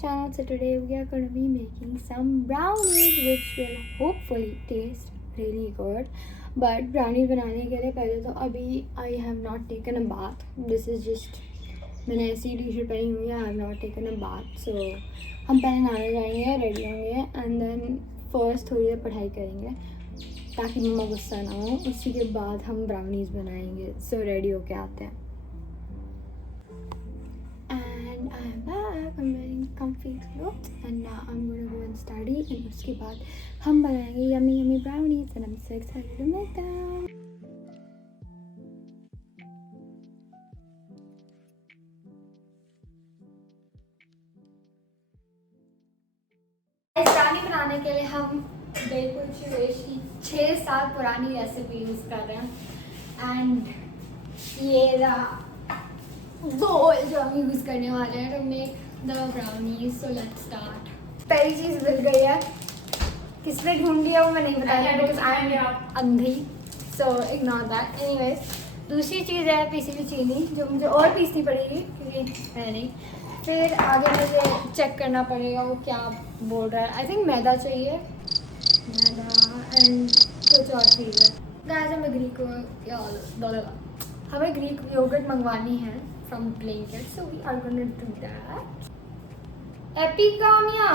channel. So today we are going to be making some brownies which will hopefully taste really good. But brownies बनाने के लिए पहले तो अभी I have not taken a bath. This is just मैंने ऐसी T shirt पहनी हुई है. I have not taken a bath. So हम पहले नहाने जाएंगे, रेडी होंगे and then first थोड़ी देर पढ़ाई करेंगे ताकि मम्मा गुस्सा ना हो. उसी के बाद हम ब्राउनीज़ बनाएंगे. So रेडी होके आते हैं. And I'm back. I'm wearing comfy clothes and now I'm gonna go and study. And उसके बाद हम बनाएंगे yummy brownies and I'm so excited to make them. Brownie बनाने के लिए हम बिल्कुल की 6-7 पुरानी रेसिपी यूज़ कर रहे हैं एंड ये रहा बोल जो हम यूज़ करने वाले हैं to make the brownies. So let's start. पहली चीज़ मिल गई है. किसने ढूंढ लिया वो मैं नहीं बताया बिकॉज आई एम अंधी. So ignore that. एनीवेज दूसरी चीज़ है पीसी हुई चीनी जो मुझे और पीसनी पड़ेगी क्योंकि है नहीं. फिर आगे मुझे चेक करना पड़ेगा वो क्या बोल रहा है. आई थिंक मैदा चाहिए. मैदा एंड कुछ और चीज़ है. गाइस हमें ग्रीक योगर्ट मंगवानी है from Blinkit, so we are gonna do that. Epigramia.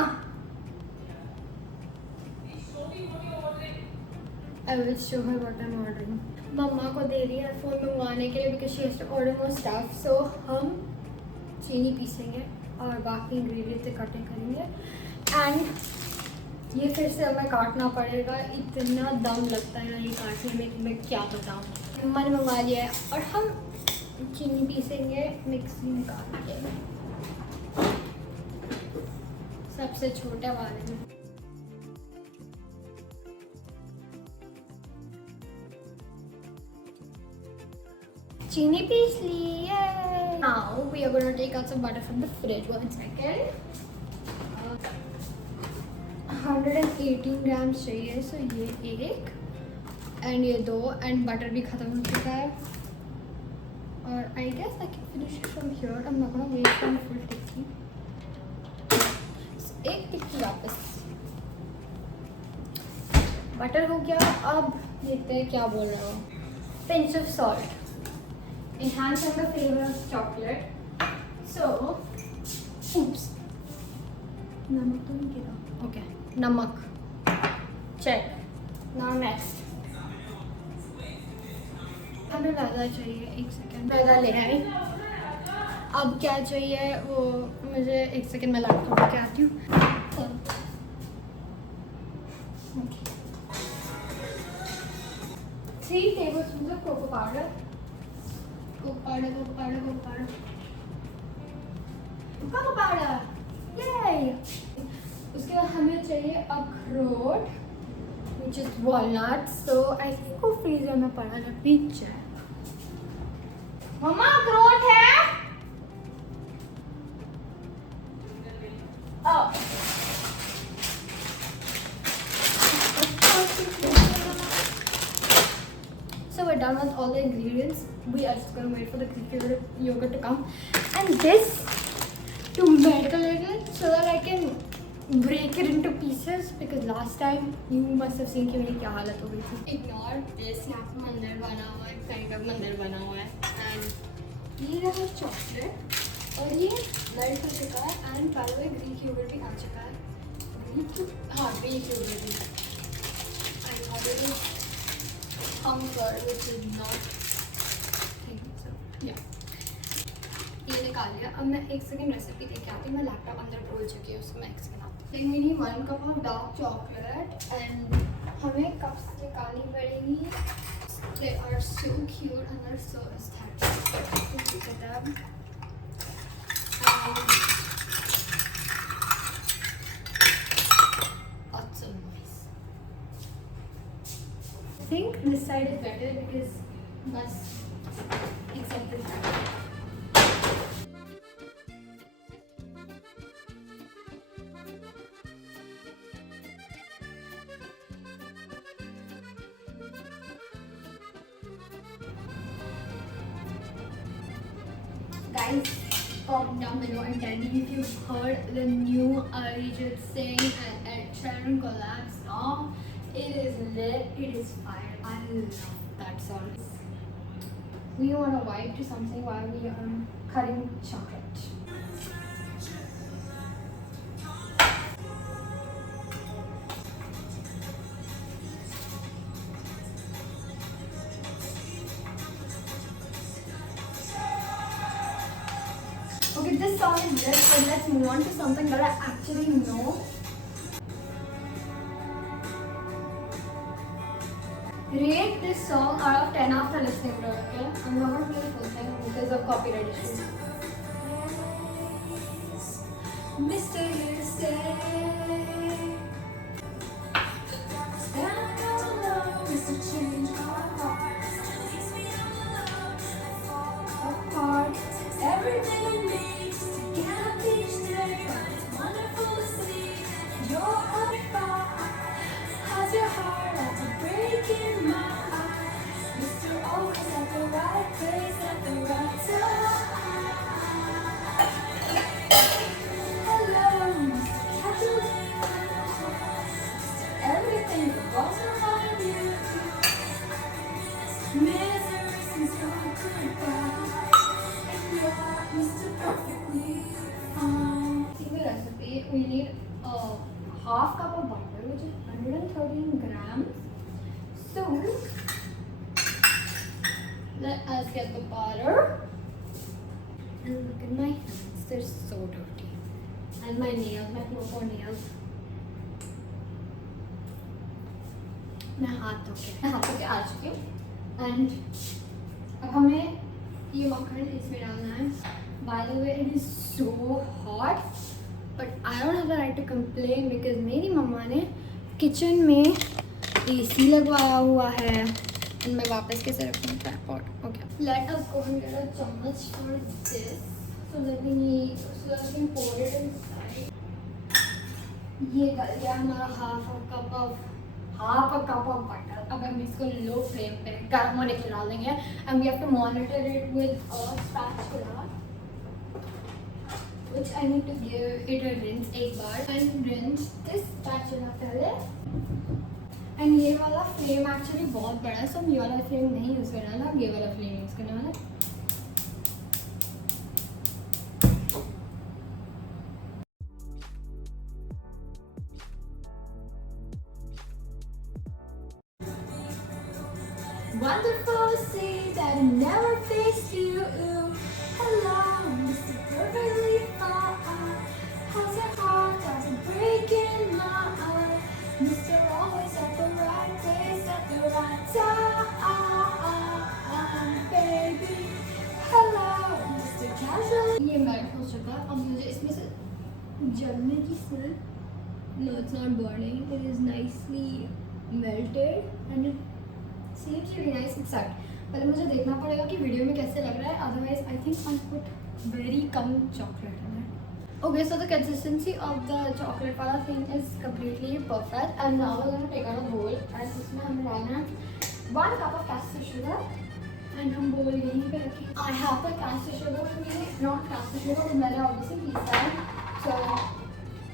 I will show her what I'm ordering. मम्मा को दे रही है फोन मंगवाने के लिए because she has to order more stuff. So हम चीनी पीसेंगे और बाकी इंग्रेडिएंट्स इकट्ठे करेंगे एंड ये फिर से हमें काटना पड़ेगा. इतना दम लगता है ये काटने में कि मैं क्या बताऊँ. मम्मा ने मंगवा लिया है और हम चीनी पीसेंगे मिक्सी निकाल के सबसे छोटे वाले में. चीनी पीस ली है. Now we are going to take out some butter from the fridge. 1 second. 118 grams चाहिए. सो ये एक एंड ये 2 एंड बटर भी ख़त्म हो चुका है. Or I guess I can finish it from here. I'm not gonna wait for full tikki. So, एक टिक्की वापस. बटर हो गया. अब देखते हैं क्या बोल रहा हूँ. Pinch of salt. Enhance the flavor of chocolate. So, oops. नमक तो नहीं गिरा. Okay. नमक. Check. Now next. हमें मैदा चाहिए. 1 सेकेंड. मैदा ले आई. अब क्या चाहिए वो मुझे 1 सेकेंड में लैपटॉप लेके आती हूँ. 3 टेबलस्पून ऑफ कोको पाउडर. उसके बाद हमें चाहिए अखरोट which is walnuts. So I think वो फ्रीजर में पड़ा है. पीछे मम्मा अखरोट है. So we're done with all the ingredients. We are just gonna wait for the Greek yogurt to come and this to melt a little so that I can break it into pieces because last time you must have seen कि मेरी क्या हालत हो गई थी. Ignore this. यहाँ पे मंदिर बना हुआ है. kind of मंदिर बना हुआ है and ये रहा चॉकलेट और ये मेल्ट हो चुका है and by the way Greek yoghurt भी आ चुका है. ग्रीक योगर्ट भी. I thought it was hunger which is not thing. So yeah. ये निकाल लिया. अब मैं 1 सेकेंड रेसिपी देख के आती हूँ. मैं लैपटॉप अंदर भूल चुकी है उसको. मैं 1 सेकेंड आती हूँ. we need 1 cup of dark chocolate and हमें कप्स निकालनी पड़ेगी. they are so cute and they're so aesthetic. Look at them. Awesome. I think this side is better because bus except this side. Guys, comment down below and tell me if you've heard the new Arijit Singh and Ed Sheeran collab song. It is lit, it is fire. I love that song. We want to vibe to something while we are cutting chocolate. Okay, this song is lit, but let's move on to something that I actually know. Rate this song out of 10 after listening to it, okay? I'm not going to play the full thing because of copyright issues. Mr. Here to Stay. Stand alone, Mr. Change our hearts. Apart, everything it needs to get up each day. But it's wonderful to see you're on fire. How's your heart at the breaking my heart? Mr. Always at the right place at the right time. Hello, Mr. Casually. Everything revolves around you. Misery since you're goodbye. And you're Mr. Perfectly fine. See the recipe. We need a half cup of butter, which is 113 grams. So let us get the butter. And look at my hands, they're so dirty. And my nails, my poor nails. मैं हाथ धो के आ चुकी हूँ and अब हमें ये मक्खन इसमें डालना है. By the way, it is so hot, but I don't have the right to complain because मेरी मम्मा ने किचन में AC लगवाया हुआ है. and मैं वापस कैसे रखूँ tripod. Okay, let us go and get a चम्मच for this so that we can pour it inside. ये गल गया हमारा half a cup of butter. अब हम इसको लो फ्लेम पे गर्म होने के डाल देंगे and we have to monitor it with a spatula, which I need to give it a rinse एक बार and rinse this spatula पहले. and ये वाला फ्लेम एक्चुअली बहुत बड़ा है, so हम ये वाला फ्लेम नहीं यूज़ करने वाला, ये वाला फ्लेम यूज़ करने वाला. Wonderful to see that it never faced you. Hello, Mr. Perfectly fine. How's your heart? Does it break in my eye? Mr. Always at the right place at the right time, baby. Hello, Mr. Casual. ये melt हो चुका है. अब मुझे इसमें से जलने की smell. No, it's not burning. It is nicely melted and it seems really nice inside. पहले मुझे देखना पड़ेगा कि वीडियो में कैसे लग रहा है. Otherwise, I think I'll put very come chocolate in it. Okay, so the consistency of the chocolate वाला thing is completely perfect. And now we're gonna take out a bowl and इसमें हमें डालना है 1 cup of caster sugar. And हम bowl यहीं पे रखें. I have a caster sugar with me, not caster sugar, but मैंने obviously पीसा है. So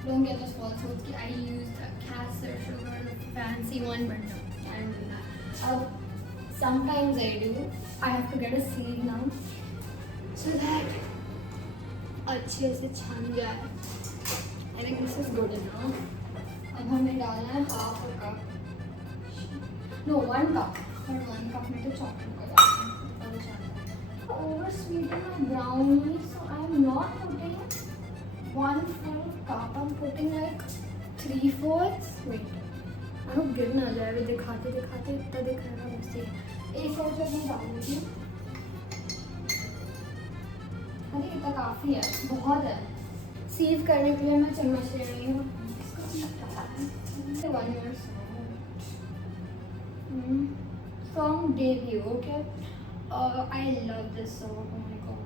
don't get this falsehood कि I used a caster sugar, the fancy one, but no, I don't do that. Sometimes I do. I have to get a sieve now so that अच्छे से छन जाए. I think this is good enough. अब हमें डालना है half a cup. No, 1 cup. और 1 cup में तो chocolate का डालना है. Over sweeten my brownie, so I'm not putting 1 full cup. I'm putting like 3/4. Wait. अरे गिर ना जाए. दिखाते दिखाते इतना दिख रहा है मुझसे. एक और जब मैं डालूंगी. अरे इतना काफ़ी है, बहुत है. सीव करने के लिए मैं चम्मच ले रही हूँ. One more song. Song debut, okay. I love this song. Oh my god.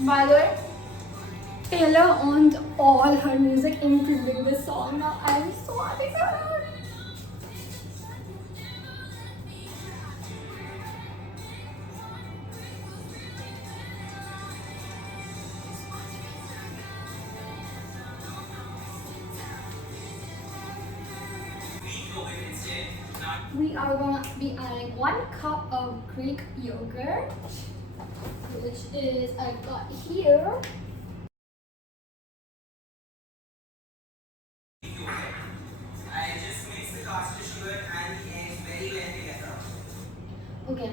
By the way, Taylor owns all her music, including this song. Now I am so happy for her. We are going to be adding 1 cup of Greek yogurt, which is I've got here. I just mix the caster sugar and the eggs very well together. Okay,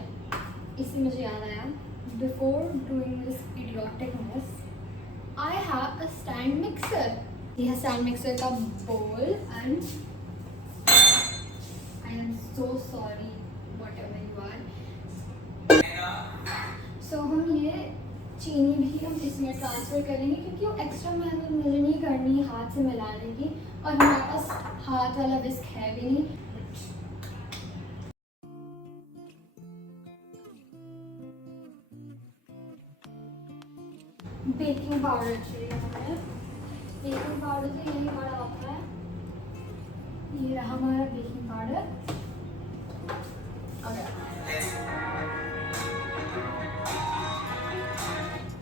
इससे मुझे याद आया. Before doing this idioticness, I have a stand mixer. यह stand mixer का bowl and I am so sorry, whatever you are. So हम ये चीनी भी हम इसमें ट्रांसफ़र करेंगे क्योंकि वो एक्स्ट्रा मेहनत मुझे नहीं करनी हाथ से मिलाने की और हमारे पास हाथ वाला विस्क है भी नहीं. बेकिंग पाउडर चाहिए हमें. बेकिंग पाउडर तो यही हमारा होता है. ये रहा हमारा baking powder.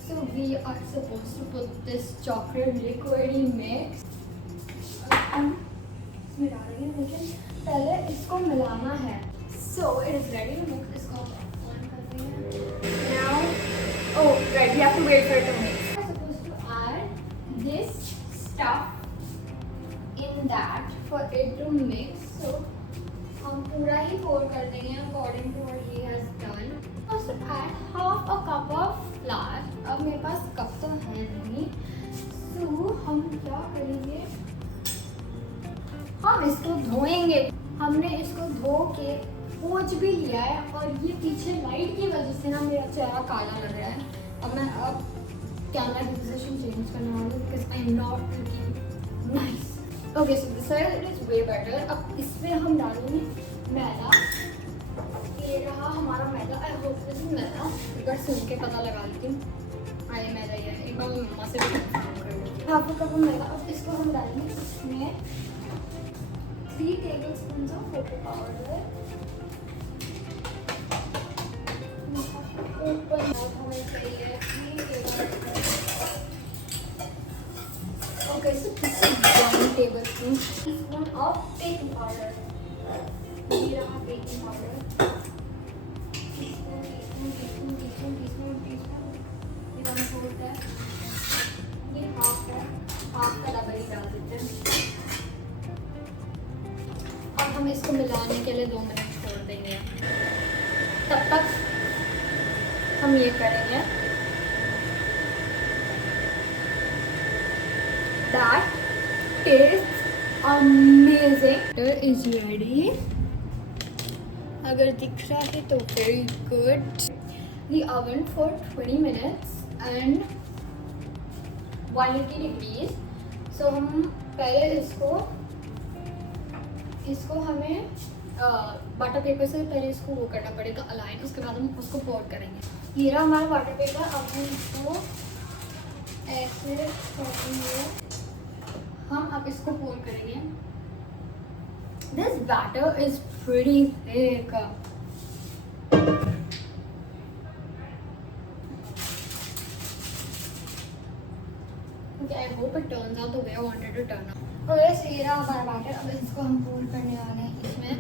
So we are supposed to put this chocolate liquidy mix. हम इसमें डालेंगे लेकिन पहले इसको मिलाना है. So it is ready to mix. इसको ऑन कर देंगे. Now, oh right, we have to wait for it to mix. We are supposed to add this stuff in that for it to mix. So हम पूरा ही pour कर देंगे according to what he has done. Also add half a cup of flour. अब मेरे पास cup तो है नहीं, तो हम क्या करेंगे, हम इसको धोएंगे. हमने इसको धो के पोंछ भी लिया है और ये पीछे लाइट की वजह से ना मेरा चेहरा काला लग रहा है. अब मैं कैमरा की पोजीशन चेंज करने वाली हूँ because I am not looking nice. Okay, so this side it is way better. अब इसमें हम डालेंगे मैदा. ये रहा हमारा मैदा. आई होप दिस इज मैदा. एक बार सुन के पता लगा लेती हूँ. हाँ, ये मैदा ही है. एक बार मम्मा से भी कंफर्म कर लेती हूँ. हाफ कप मैदा. अब इसको हम डालेंगे इसमें 3 tablespoons of cocoa powder. ऊपर हमें चाहिए 3 tablespoons. Okay, so this is 1 tablespoon of baking powder. ये रहा baking powder. ये हाफ है. हाफ का डबल ही डाल देते हैं. अब हम इसको मिलाने के लिए 2 मिनट छोड़ देंगे. तब तक हम ये करेंगे. That tastes amazing. Butter is ready. अगर दिख रहा है तो very good. The oven for 20 minutes and 180 degrees. So हम पहले इसको हमें बटर पेपर से पहले इसको वो करना पड़ेगा अलाइन. उसके बाद हम उसको पोर करेंगे. ये रहा हमारा बटर पेपर. अब हम इसको ऐसे करेंगे. हम अब इसको पोर करेंगे. This batter is pretty thick. Okay, I hope it turns out the way I wanted to turn out. Okay, so ये रहा हमारा बैटर. अब इसको हम पोर करने वाले हैं इसमें.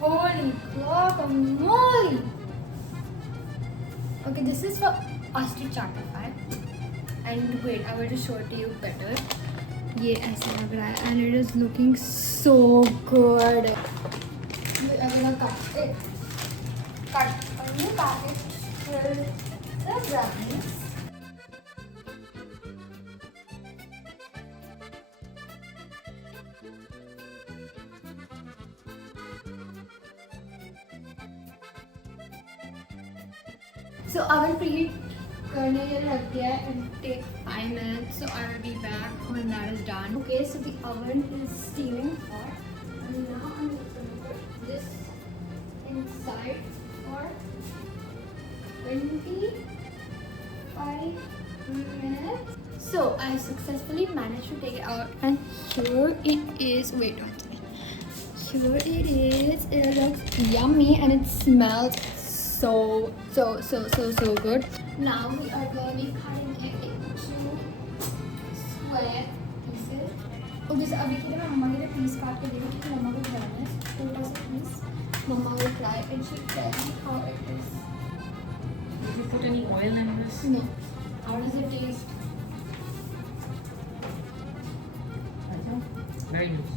Holy guacamole! Okay, this is for us to chatify. And wait, I will just show it to you better. ये ऐसा लग रहा है and it is looking so good. I'm gonna cut it. Cut a new packet for the brownies. So oven preheat करने के लिए रख दिया है. It will take 5 minutes, so I will be back when that is done. Okay, so the oven is steaming hot, and now I'm just gonna put this inside for 25 minutes. So I successfully managed to take it out, and here it is. Wait one second. Here it is. It looks yummy and it smells so good. Now we are going to be cutting it into square pieces. Okay, so अभी के लिए मैं मम्मा के लिए piece काट के देंगी क्योंकि मम्मा को बनाना है छोटा सा piece. Mama will try and she'll tell me how it is. Did you put any oil in this? No. How does it taste? Very loose.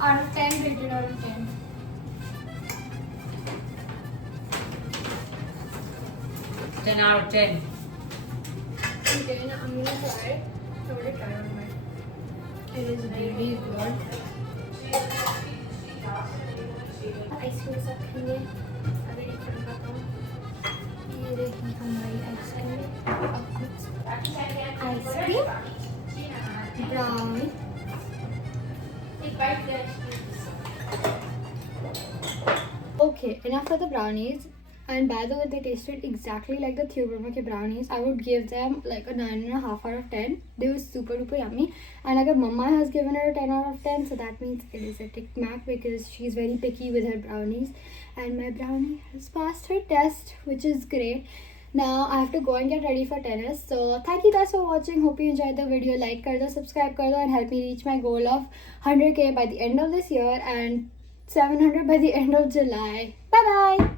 Out of 10, rated out of 10. 10 out of 10. Okay, now I'm gonna try it. I already tried it on mine. It is really good. Ice cream सब खाएंगे. अगर एक friend का तो ये रही हमारी ice cream. अब कुछ ice cream, brownie. Okay, enough of the brownies. And by the way, they tasted exactly like the Theobroma ke brownies. I would give them like a 9.5 out of 10. They were super duper yummy. And like Mama has given her a 10 out of 10, so that means it is a tick mark because she's very picky with her brownies. And my brownie has passed her test, which is great. Now I have to go and get ready for tennis. So thank you guys for watching. Hope you enjoyed the video. Like kar do, subscribe kar do, and help me reach my goal of 100k by the end of this year and 700 by the end of July. Bye bye.